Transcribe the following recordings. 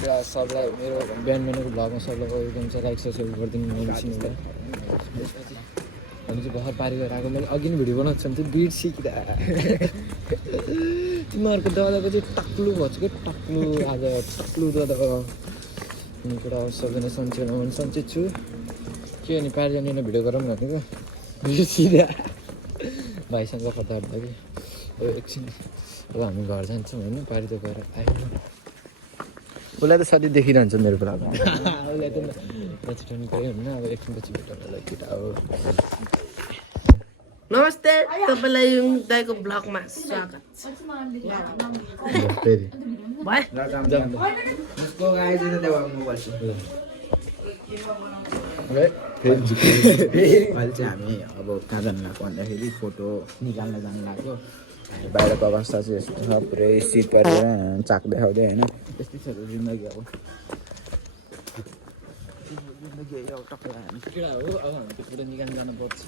सबलाई मेरो बिहान बिहानको भ्लगमा सबलाई वेलकम छ। लाइक सब्सक्राइब गरिदिनु नबिर्सिनु हामी चाहिँ भर्खर पारी गरेर आएको। मैले अघि नै भिडियो बनाएको छ भने चाहिँ बिड सिक्दा तिमीहरूको दादाको चाहिँ टक्लु भएको छ क्या टक्लु आज टक्लु दादा कुरा सबैजना सन्चैमा पनि सन्चै छु के अनि पारी जाने भिडियो गरौँ भनेको बिड सिधा भाइसँग कता हट्दा कि अब एकछिन अब हामी घर जान्छौँ होइन पारी त गएर आयो उसलाई त सधैँ देखिरहन्छ मेरो कुरामा उसलाई त नछुटाउनु पऱ्यो होइन अब एकछिनपछि भेटाउनलाई केटा हो। नमस्ते तपाईँलाई दाइको ब्लगमा स्वागत छ। अहिले चाहिँ हामी अब कहाँ जानु लाग्यो भन्दाखेरि फोटो निकाल्न जानु लाग्यो। बाहिरको अवस्था चाहिँ यस्तो छ पुरै शीत परेर चाक देखाउँदै होइन यस्तै छ जिन्दगी अब केटा हो अब हामी त्यो फोटो निकाल्नु जानुपर्छ।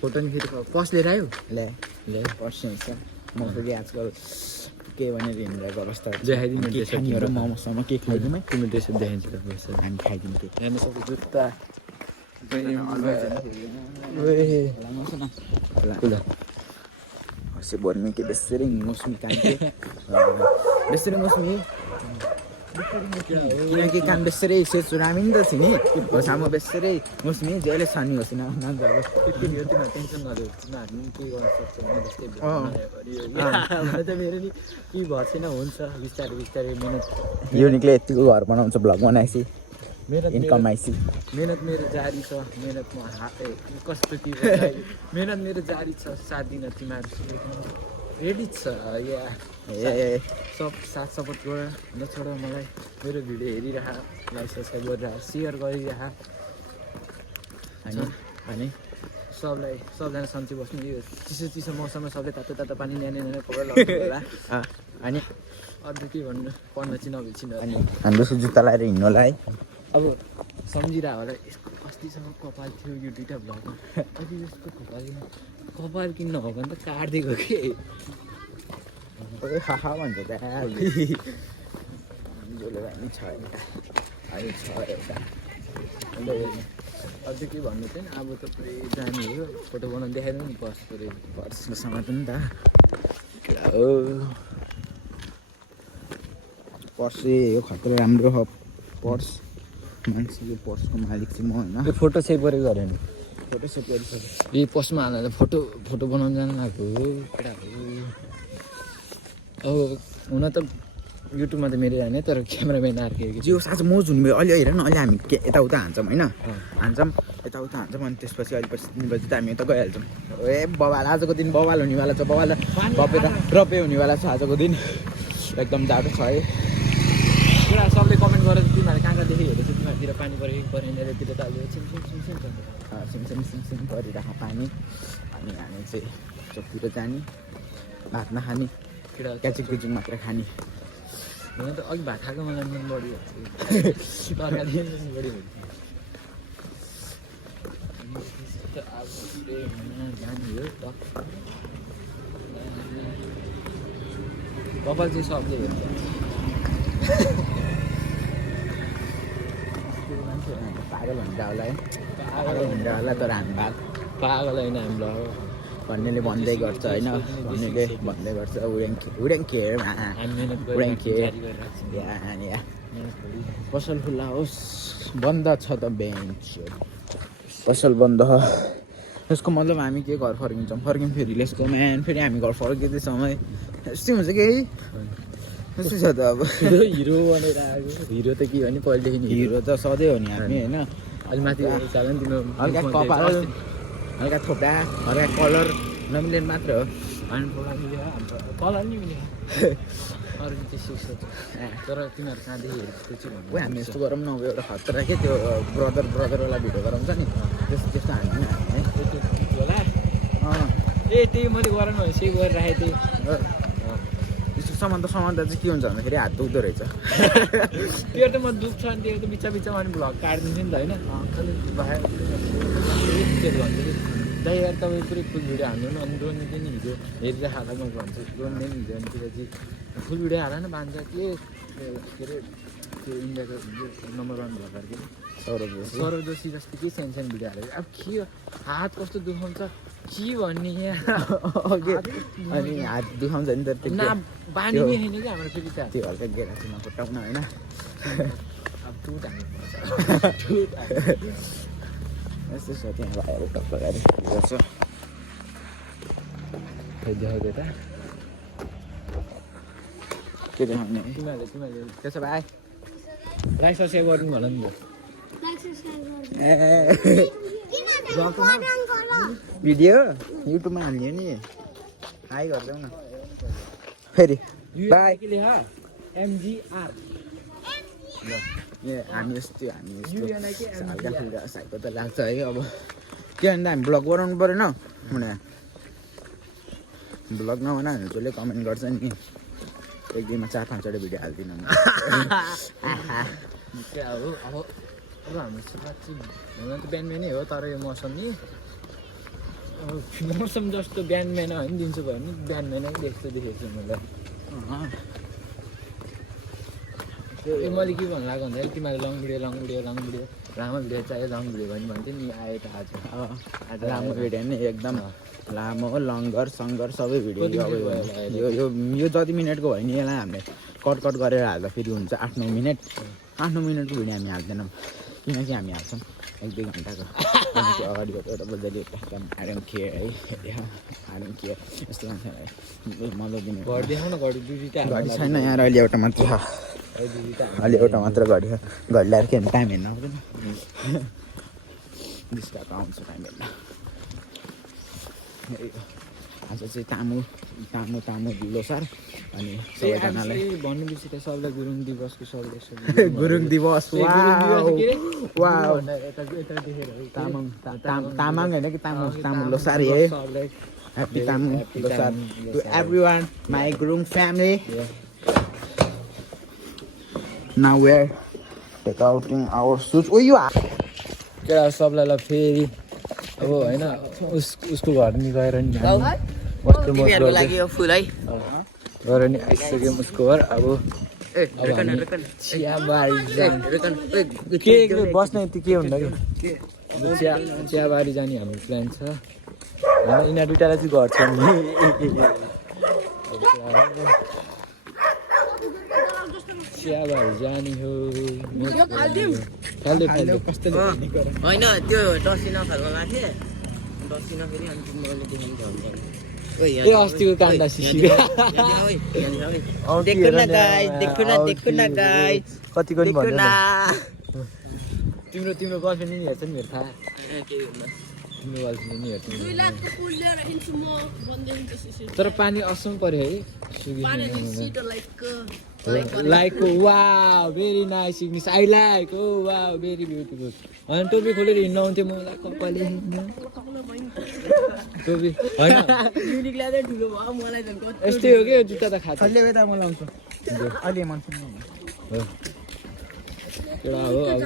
फोटो नि फेरि पस लिएर आयो ल्या पर्छ म फेरि आजकल के भनेर हिँडिरहेको अवस्था देखाइदिनु के खानेहरू मोमोसम्म के खाइदिउँ है तिमीले त्यसो देखाइन्छ त हामी खाइदिउँ के हेर्नु सबै जुत्ता से बोर्मी के बेसरी मौसमी कान्थे बेसरी मौसमी किनकि काम बेसरी से चुरामी नि त छ नि सामु बेसरी मौसमी जहिले छानी होस् न नजाब त्यति यो तिमीहरू टेन्सन नलियो तिमीहरू के गर्न सक्छ म जस्तै मलाई त मेरो नि के भएको छैन हुन्छ बिस्तारै बिस्तारै मिहिनेत यो निक्ले यतिको घर बनाउँछ भ्लग बनाएपछि मेहनत इन्कम आइसी मेहनत मेरो जारी छ मेहनतमा हात कस्तो कि मेहनत मेरो जारी छ साथ दिन तिमीहरू रेडी छ या सब साथ सपोर्ट गर नछोड मलाई मेरो भिडियो हेरिरह लाइक सब्सक्राइब गरिरह सेयर गरिरह अनि सबलाई सबजना सन्चै बस्नु यो चिसो चिसो मौसममा सबले तातो तातो पानी न्याने पक्र लगाउनु होला अनि अरू के भन्नु पढ्न चाहिँ नबिर्सिनु अनि हाम्रो जुत्ता लगाएर हिँड्नु होला है अब सम्झिरह होला यसको अस्तिसम्म कपाल थियो यो दुइटा भ्लगमा अहिले यसको कपाल किन्न हो भने त काटिदिएको के हाहा भन्छ त जोले पनि छ एउटा अहिले छ एउटा अझ के भन्नु चाहिँ अब त पुरै जाने हो फोटो बनाउनु देखाइदिनु नि बस पुरै पर्सको समात नि त पर्स यो खतरा राम्रो हो पर्स मान्छेले पर्सको मालिक चाहिँ म होइन त्यो फोटो सेभ गरेको गऱ्यो नि फोटो सेभ गरिसक्यो यही पसमा हालेर फोटो बनाउनु जानु भएको हो केटाहरू अब हुन त युट्युबमा त मेरो होइन तर क्यामेराम्यान अर्कै जियो साँच्चै मोज हुनुभयो अहिले हेर न अहिले हामी यताउता हान्छौँ होइन हान्छौँ यताउता हान्छौँ अनि त्यसपछि अहिले पछि 3 बजी त हामी यता गइहाल्छौँ ए बवाल आजको दिन बवाल हुनेवाला छ बवाल रपे हुनेवाला छ आजको दिन एकदम जाडो छ है पुरा सबले कमेन्ट गरेर तिमीहरू कहाँ कहाँ देखेको हेरेको छ तिमीहरूतिर पानी परेको परेन यतातिर त अहिले सिमसिम परिरहेको पानी अनि हामी चाहिँ चोकतिर जाने भात नखाने केटा क्याचिङ कुचिङ मात्र खाने हुन त अघि भात खाएको मलाई नुन बढी तरकारी नुन बढी हुन्छ अब जाने हो कपाल चाहिँ सबले हेर्छ पागल हुन्छ होला है पागल हुन्छ होला तर हामी पागल होइन हामीलाई भन्नेले भन्दै गर्छ होइन भन्नेले भन्दै गर्छ उड्याङ खेरमा पसल खुल्ला होस् बन्द छ त बेन्च पसल बन्द यसको मतलब हामी के घर फर्किन्छौँ फेरि लेसको म्यान फेरि हामी घर फर्किँदै समय यस्तै हुन्छ कि त्यस्तै छ त अब हिरो भनेर आएको हिरो त के भने पहिलेदेखि हिरो त सधैँ हो नि हामी होइन अलि माथि चाल नि तिम्रो हल्का कपाल हल्का थोप्रा हल्का कलर नमिलेन मात्र हो कलर नि मिल्यो अरू चाहिँ सिक्स तर तिमीहरू कहाँदेखि हेरेको चाहिँ भन्नु हामी यस्तो गरौँ न अब एउटा खतरा के त्यो ब्रदरवाला भिडियो गराउँछ नि त्यस्तो हाल्दैन हामी है होला ए त्यही मैले गरौँ भने सेभ गरेर राखेको थिएँ त्यस्तो समान्दा चाहिँ के हुन्छ भन्दाखेरि हात दुख्दो रहेछ त्यो त म दुख्छ अनि त्यो त बिचा बिचामा अनि भ्लग काटिदिन्छु नि त होइन दाइ यार तपाईँ पुरै फुल भिडियो हाल्नु न अनि रोनी पनि हिजो हेरिरहेको हाल म भन्छु रोनी पनि हिजो अनि त्यसपछि फुल भिडियो हाल न भन्छ के के अरे त्यो इन्डियाको नम्बर 1 भ्लगर के सौरभ जोशी सौरभ जोशी जस्तो के सानो भिडियो हालेको अब के हो, हात कस्तो दुखाउँछ के भन्ने यहाँ अनि हात दुखाउँछ नि त न बानी नै छैन कि हाम्रो फेरि त त्यो हल्का गेरा चाहिँ नफुटाउन होइन अब टुट हाल्नुपर्छ यस्तो छ त्यहाँ भाइहरू टक्क गाडी गर्छ खै देखाउँदै त के देखाउने तिमीहरूले त्यसो भए लाइक सब्सक्राइब गर्नु भन नि भिडियो युट्युबमा हाल्ने नि हाई गरिदेऊ न फेरि बाई एमजिआर ए हामी यस्तो हामी यस्तो हल्का फुल्का साइको त लाग्छ है अब के भन्दा हामी ब्लग बनाउनु परेन हुने ब्लग नबना भने जसले कमेन्ट गर्छ नि एक दिनमा 4-5 वटा भिडियो हाल्दिनँ म क्या हो अब हाम्रो साँच्ची हुन त बिहान बिहानै हो तर यो मौसम नि अब मौसम जस्तो बिहान बिहान होइन दिन्छु भयो नि बिहान बिहानै देख्छु देखेको छु मलाई ए मैले के भन्नु लाग्यो भन्दाखेरि तिमीहरूले लङ भिडियो लामो भिडियो चाहियो लङ भिडियो भन्थ्यो नि आयो त आज लामो भिडियो नि एकदम लामो लङ्गर सङ्गर सबै भिडियो यो जति मिनटको भयो नि यसलाई हामीले कट गरेर हाल्दा फेरि हुन्छ 8-9 मिनट 8-9 मिनटको भिडियो हामी हाल्दैनौँ किनकि हामी हाल्छौँ 1-2 घन्टाको अगाडिको एउटा बजाले एकदम आराम खेर है आराम खेर यस्तो मान्छ मजा दिने घर देखाउन घडी दुईटा घडी छैन यहाँ अहिले एउटा मात्र छ अहिले एउटा मात्र घडी छ घडी ल्याएर के टाइम हेर्न आउँदैन डिस्टाको आउँछ टाइम हेर्न आज चाहिँ तामु लोसार अनि सबैजनालाई भन्नु बिर्सिँदै सबलाई गुरुङ दिवसको सबैले गुरुङ दिवस तामाङ होइन कि तामु लोसार है happy Tamu Lhosar to everyone my Gurung family now we are टेकआउटिङ आवर सुज ओ यु क्या सबलाई ल फेरि अब होइन उसको घर नि गएर नि गएर नि आइसक्यौँ उसको घर अब के बस्ने यति के हुँदा कि चियाबारी जाने हाम्रो प्लान छ होइन यिनीहरू दुइटालाई चाहिँ घर छ नि चियाबारी जाने हो होइन त्यो डसी नखाएको माथि डसी नफेरि अनि मैले ए अस्तिको काण्डा सिसी देखु न गाइस कतिको नि भन्दैन तिम्रो गर्लफ्रेन्ड नि हेर्छ नि मेरो थाहा तिम्रो गर्लफ्रेन्ड नि हेर्छ तर पानी असम पर्यो है like wow very nice Ignis I like oh wow very beautiful होइन टोपी खोलेर हिँड्नु आउँथ्यो मलाई कपाले टोपी होइन यस्तै हो कि जुत्ता त खान्छ अहिले म लाउँछु अहिले मन केटा हो अब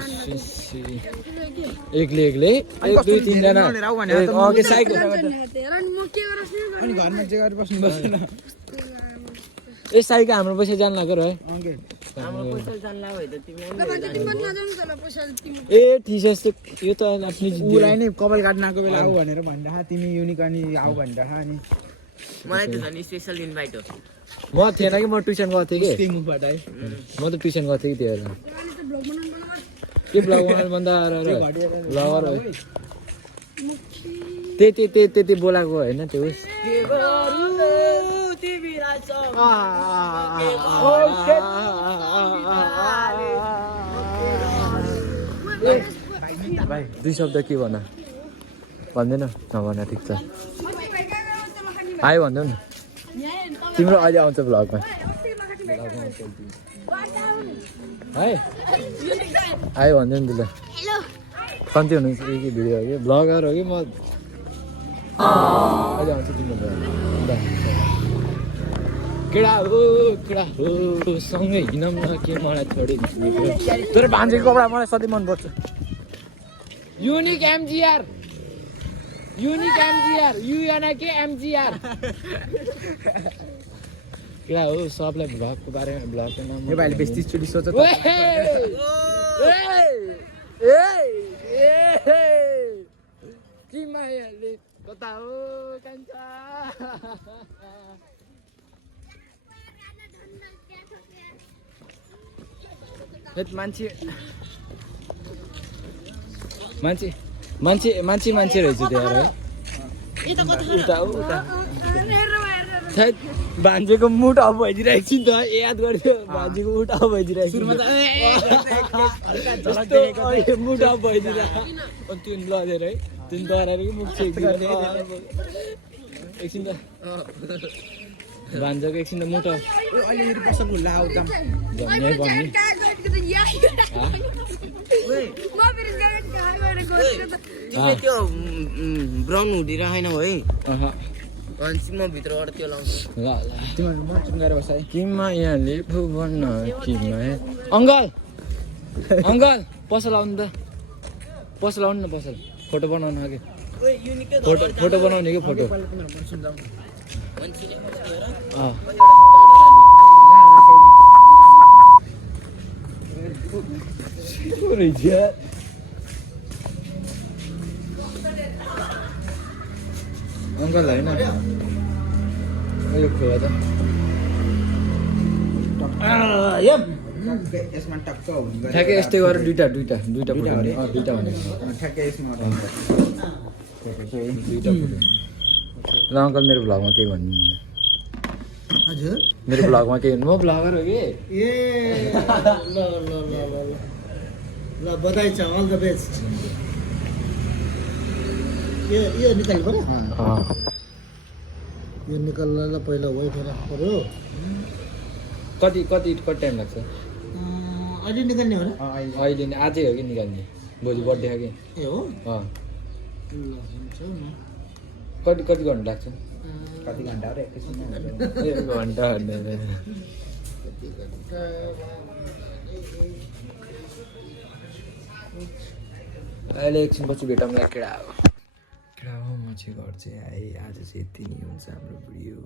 एक्लै 1-2-3 जना अघि साइकल अनि घरमा चाहिँ गरेर बस्नु पर्दैन ए साइकल हाम्रो पैसा जान लाग्यो र ए ठिक छ यो त आफ्नो उसलाई नै कपाल काट्न आएको बेला आऊ भनेर भनिरह तिमी युनिक अनि आऊ भनिरह अनि मलाई त झन् स्पेशल इन्भाइट हो म थिएन कि म ट्युसन गएको थिएँ कि मुखबाट है म त ट्युसन गएको थिएँ कि त्यो के ब्लग बनाउनु भन्दा ब्लगर हो त्यति बोलाएको होइन त्यो भाइ 2 शब्द के भन भन्दैन नभन ठिक छ आयो भन्दै न तिम्रो अहिले आउँछ ब्लगमा है आयो भन्दै नि ल कन्ती हुनुहुन्छ कि भिडियो हो कि ब्लगर हो कि म अहिले आउँछ तिम्रो ब्लग केडा हो सँगै हिँडौँ न के मलाई छोडी तर भान्जीको कपडा मलाई सधैँ मनपर्छ युनिक एमजिआर युएनके एमजिआर केटा हो सबलाई भ्लगको बारेमा भ्लगको नाम यो भाइले 20-30 चोटि सोच त कि मायाले कता हो कान्छा मान्छे मान्छे मान्छे मान्छे मान्छे रहेछ त्यहाँ है उता उता सायद भान्जेको मुड अफ भइदिरहेको छ नि त याद गरियो भान्जेको मुड अफ भइदिरहेको छ मुड अफ भइदिरहेको अनि त्यो लगेर है त्यो डराएर मुख छेकिदिएर एकछिन त भान्जाको एकछिन त मुड अफ अलिअलि पसल खुल्ला आउँदा भन्ने भन्ने तिमीले त्यो ब्राउन हुडी राखेन है अह अनि म भित्रबाट त्यो लाउँछु ल ल तिमीहरू मर्चुन गरेर बस है किमा यहाँ लेखु भन्न किमा अङ्कल अङ्कल पसल आउनु त पसल आउनु न पसल फोटो बनाउनु कि फोटो बनाउने कि फोटो अँ अङ्कल होइन यो खोला त यसमा टक्क हुनु ठ्याक्कै यस्तै गरेर दुइटा दुइटा दुइटा फोटो दुइटा अँ दुइटा हुने ठ्याक्कै यसमा दुइटा फोटो ल अङ्कल मेरो भ्लगमा केही भन्नु हजुर मेरो भ्लगमा केही भन्नु म भ्लगर हो कि ए ल ल ल ल ल बधाई छ अल द बेस्ट यो निकाल्नु पर्यो अँ यो निकाल्नलाई पहिला वाइफाई राख्नु पर्यो कति कति कति टाइम लाग्छ अहिले निकाल्ने हो र अहिले नि आजै हो कि निकाल्ने भोलि बर्थडे हो कि ए हो अँ ल हुन्छ न कति कति घन्टा लाग्छ कति घन्टा हो र एकैछिनमा एक घन्टा भन्दैन अहिले एकछिन पछि भेटौँला केटा हो केटा हो म चाहिँ घर चाहिँ आएँ आज चाहिँ यति नै हुन्छ हाम्रो भिडियो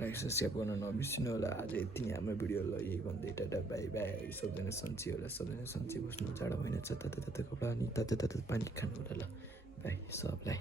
लाइक सब्सक्राइब गर्न नबिर्सिनु होला आज यति नै हाम्रो भिडियो ल यही भन्दै टाटा बाई बाई सबजना सन्चै होला सबजना सन्चै बस्नु जाडो महिना छ तातो तातो कपडा अनि तातो तातो पानी खानु होला ल बाई सबलाई